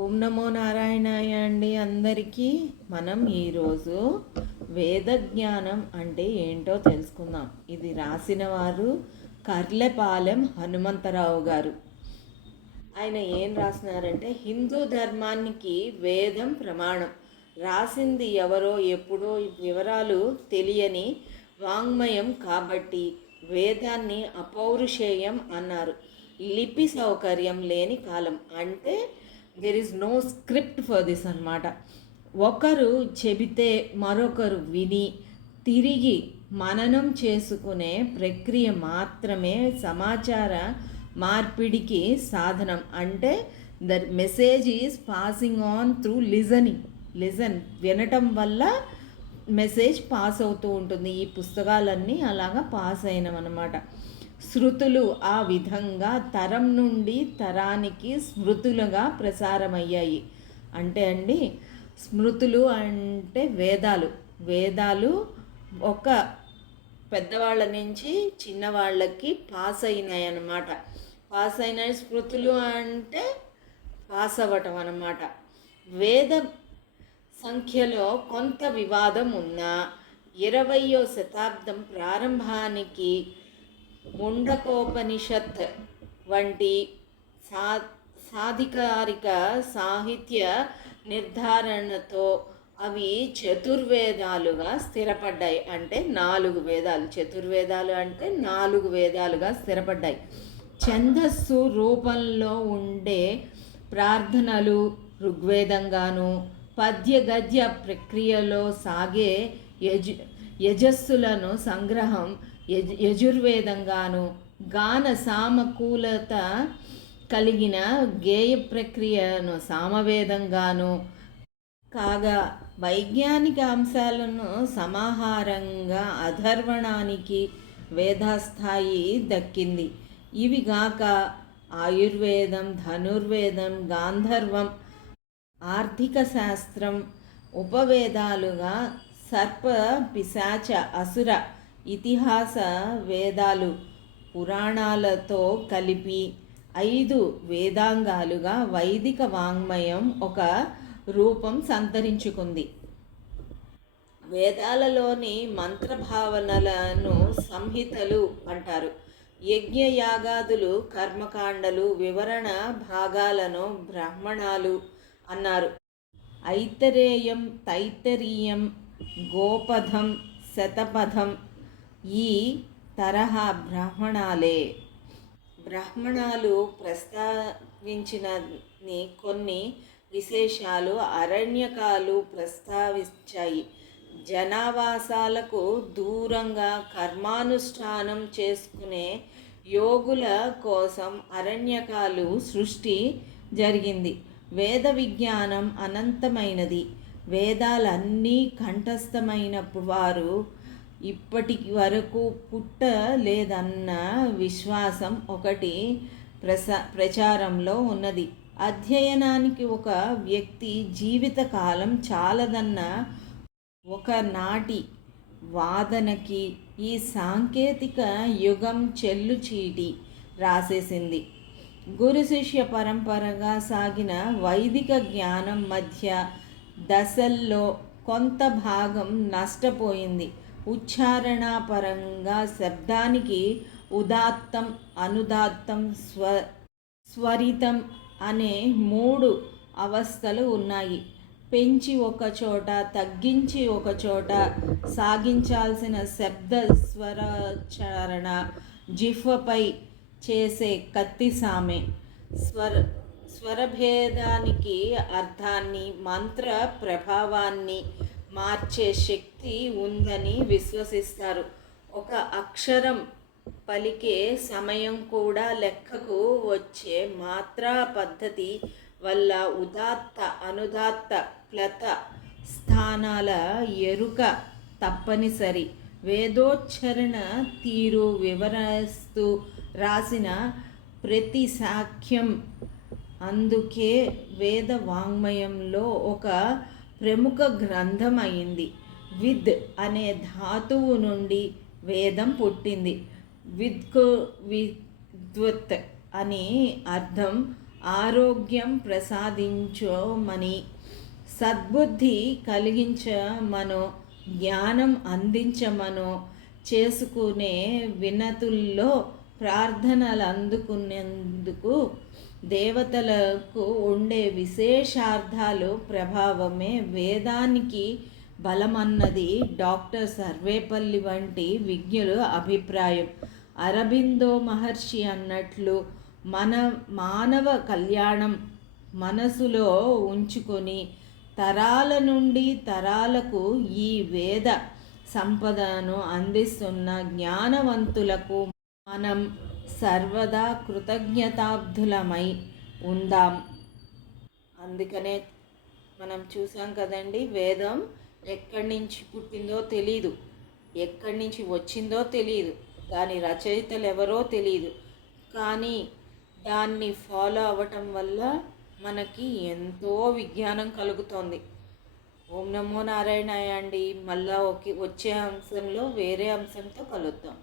ఓం నమో నారాయణాయ అండి. అందరికీ మనం ఈరోజు వేద జ్ఞానం అంటే ఏంటో తెలుసుకుందాం. ఇది రాసిన వారు కర్లెపాలెం హనుమంతరావు గారు. ఆయన ఏం రాసినారంటే హిందూ ధర్మానికి వేదం ప్రమాణం. రాసింది ఎవరో ఎప్పుడో వివరాలు తెలియని వాంగ్మయం కాబట్టి వేదాన్ని అపౌరుషేయం అన్నారు. లిపి సౌకర్యం లేని కాలం. అంటే there is no script for this అన్నమాట. ఒకరు చెబితే మరొకరు విని తిరిగి మననం చేసుకునే ప్రక్రియ మాత్రమే సమాచార మార్పిడికి సాధనం. అంటే the message is passing on through listening listen వినటం వల్ల మెసేజ్ పాస్ అవుతూ ఉంటుంది. ఈ పుస్తకాలన్నీ అలాగా పాస్ అయినవన్నమాట. శృతులు ఆ విధంగా తరం నుండి తరానికి స్మృతులుగా ప్రసారమయ్యాయి. అంటే అండి స్మృతులు అంటే వేదాలు. వేదాలు ఒక పెద్దవాళ్ళ నుంచి చిన్నవాళ్ళకి పాస్ అయినాయి అన్నమాట పాస్ అయిన స్మృతులు అంటే పాస్ అవ్వటం అన్నమాట. వేద సంఖ్యలో కొంత వివాదం ఉన్నా ఇరవయో శతాబ్దం ప్రారంభానికి ముండకోపనిషత్ వంటి సా సాధికారిక సాహిత్య నిర్ధారణతో అవి చతుర్వేదాలుగా స్థిరపడ్డాయి. అంటే నాలుగు వేదాలు. చతుర్వేదాలు అంటే నాలుగు వేదాలుగా స్థిరపడ్డాయి. ఛందస్సు రూపంలో ఉండే ప్రార్థనలు ఋగ్వేదంగాను పద్య గద్య ప్రక్రియలో సాగే యజ యజస్సులను సంగ్రహం యజ యజుర్వేదంగాను గాన సామకూలత కలిగిన గేయ ప్రక్రియను సామవేదంగాను కాగా వైజ్ఞానిక అంశాలను సమాహారంగా అధర్వణానికి వేదాస్థాయి దక్కింది. ఇవి గాక ఆయుర్వేదం ధనుర్వేదం గాంధర్వం ఆర్థిక శాస్త్రం ఉపవేదాలుగా సర్ప పిశాచ అసుర ఇతిహాస వేదాలు పురాణాలతో కలిపి ఐదు వేదాంగాలుగా వైదిక వాంగ్మయం ఒక రూపం సంతరించుకుంది. వేదాలలోని మంత్రభావనలను సంహితలు అంటారు. యజ్ఞయాగాదులు కర్మకాండలు వివరణ భాగాలను బ్రాహ్మణాలు అన్నారు. ఐతరేయం తైతరీయం గోపథం శతపథం ఈ తరహా బ్రాహ్మణాలే. బ్రాహ్మణాలు ప్రస్తావించిన కొన్ని విశేషాలు అరణ్యకాలు ప్రస్తావించాయి. జనావాసాలకు దూరంగా కర్మానుష్ఠానం చేసుకునే యోగుల కోసం అరణ్యకాలు సృష్టి జరిగింది. వేద విజ్ఞానం అనంతమైనది. వేదాలన్నీ కంఠస్థమైన వారు ఇప్పటి వరకు పుట్టలేదన్న విశ్వాసం ఒకటి ప్రసా ప్రచారంలో ఉన్నది. అధ్యయనానికి ఒక వ్యక్తి జీవితకాలం చాలదన్న ఒకనాటి వాదనకి ఈ సాంకేతిక యుగం చెల్లుచీటి రాసేసింది. గురు శిష్య పరంపరగా సాగిన వైదిక జ్ఞానం మధ్య దశల్లో కొంత భాగం నష్టపోయింది. ఉచ్చారణపరంగా శబ్దానికి ఉదాత్తం అనుదాత్తం స్వ స్వరితం అనే మూడు అవస్థలు ఉన్నాయి. పెంచి ఒకచోట తగ్గించి ఒకచోట సాగించాల్సిన శబ్ద స్వరోచ్చారణ జిహ్వపై చేసే కత్తి సామె. స్వర స్వరభేదానికి అర్థాన్ని మంత్ర ప్రభావాన్ని మార్చే శక్తి ఉందని విశ్వసిస్తారు. ఒక అక్షరం పలికే సమయం కూడా లెక్కకు వచ్చే మాత్రా పద్ధతి వల్ల ఉదాత్త అనుదాత్త ప్లత స్థానాల ఎరుక తప్పనిసరి. వేదోచ్చరణ తీరు వివరిస్తూ రాసిన ప్రతి సాఖ్యం అందుకే వేద వాంగ్మయంలో ఒక ప్రముఖ గ్రంథం అయింది విద్ అనే ధాతువు నుండి వేదం పుట్టింది. విద్కు విద్వత్ అని అర్థం ఆరోగ్యం ప్రసాదించోమని సద్బుద్ధి కలిగించమనో జ్ఞానం అందించమనో చేసుకునే వినతుల్లో ప్రార్థనలు అందుకునేందుకు దేవతలకు ఉండే విశేషార్థాలు ప్రభావమే వేదానికి బలమన్నది డాక్టర్ సర్వేపల్లి వంటి విజ్ఞుల అభిప్రాయం. అరబిందో మహర్షి అన్నట్లు మన మానవ కళ్యాణం మనసులో ఉంచుకొని తరాల నుండి తరాలకు ఈ వేద సంపదను అందిస్తున్న జ్ఞానవంతులకు మనం సర్వదా కృతజ్ఞతాబ్ధులమై ఉందాం. అందుకనే మనం చూసాం కదండి వేదం ఎక్కడి నుంచి పుట్టిందో తెలీదు. ఎక్కడి నుంచి వచ్చిందో తెలియదు దాని రచయితలు ఎవరో తెలియదు కానీ దాన్ని ఫాలో అవ్వటం వల్ల మనకి ఎంతో విజ్ఞానం కలుగుతోంది. ఓం నమో నారాయణ అండి. మళ్ళా ఒకే వచ్చే అంశంలో వేరే అంశంతో కలుద్దాం.